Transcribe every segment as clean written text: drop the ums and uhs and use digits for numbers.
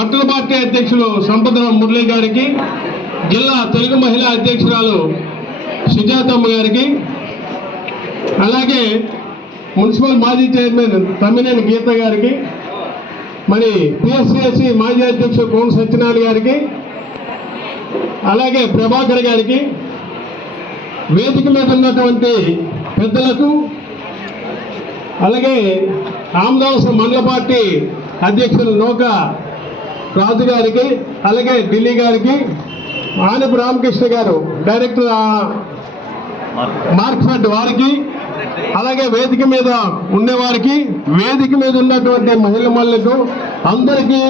పట్టణ పార్టీ అధ్యక్షులు సంపదరావు మురళి గారికి, జిల్లా తెలుగు మహిళా అధ్యక్షురాలు సుజాతమ్మ గారికి, అలాగే మున్సిపల్ మాజీ చైర్మన్ తమ్మినేని గీత గారికి, మరి పిఎస్సిఎస్సి మాజీ అధ్యక్షుడు కోన సత్యనారాయణ గారికి, అలాగే ప్రభాకర్ గారికి, వేదిక మీద ఉన్నటువంటి పెద్దలకు, అలాగే ఆమదావసం మండల పార్టీ అధ్యక్షులు నోక రాజు గారికి, అలాగే ఢిల్లీ గారికి, ఆనపు రామకృష్ణ గారు డైరెక్టర్ మార్క్ఫెడ్ వారికి, అలాగే వేదిక మీద ఉన్నవారికి, వేదిక మీద ఉన్నటువంటి మహిళలకు అందరికీ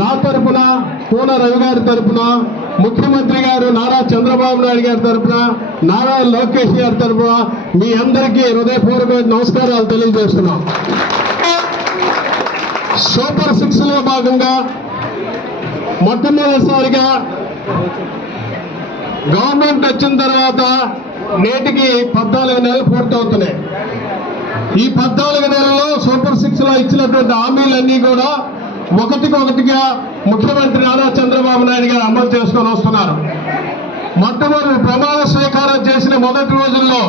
నా తరపున, కోన రవి గారి తరపున, ముఖ్యమంత్రి గారు నారా చంద్రబాబు నాయుడు గారి తరపున, నారా లోకేష్ గారి తరపున మీ అందరికీ హృదయపూర్వక నమస్కారాలు తెలియజేస్తున్నాం. సూపర్ 6 లో భాగంగా మొట్టమొదటిసారిగా గవర్నమెంట్ వచ్చిన తర్వాత నేటికి 14 నెలలు పూర్తవుతున్నాయి. ఈ 14 నెలల్లో సూపర్ 6 లో ఇచ్చినటువంటి హామీలన్నీ కూడా ఒకటిగా ముఖ్యమంత్రి నారా చంద్రబాబు నాయుడు గారు అమలు చేసుకొని వస్తున్నారు. మొట్టమొదటి ప్రమాణ స్వీకారం చేసిన మొదటి రోజుల్లో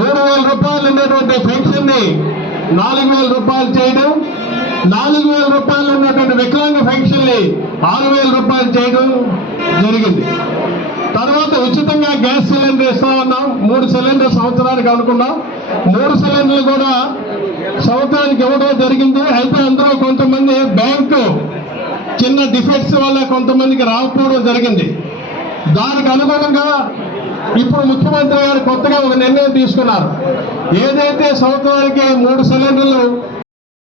3,000 రూపాయలు ఉన్నటువంటి పెన్షన్ ని 4,000 రూపాయలు చేయడం, 4,000 రూపాయలు ఉన్నటువంటి వికలాంగ పెన్షన్ ని 6,000 రూపాయలు చేయడం జరిగింది. తర్వాత ఉచితంగా గ్యాస్ సిలిండర్ ఇస్తా ఉన్నాం. 3 సిలిండర్ సంవత్సరానికి అనుకున్నాం. 3 సిలిండర్లు కూడా సంవత్సరానికి ఇవ్వడం జరిగింది. అయితే అందులో కొంతమంది బ్యాంకు చిన్న డిఫెక్ట్స్ వల్ల కొంతమందికి రాకపోవడం జరిగింది. దానికి అనుగుణంగా ఇప్పుడు ముఖ్యమంత్రి గారు కొత్తగా ఒక నిర్ణయం తీసుకున్నారు. ఏదైతే సంవత్సరానికి 3 సిలిండర్లు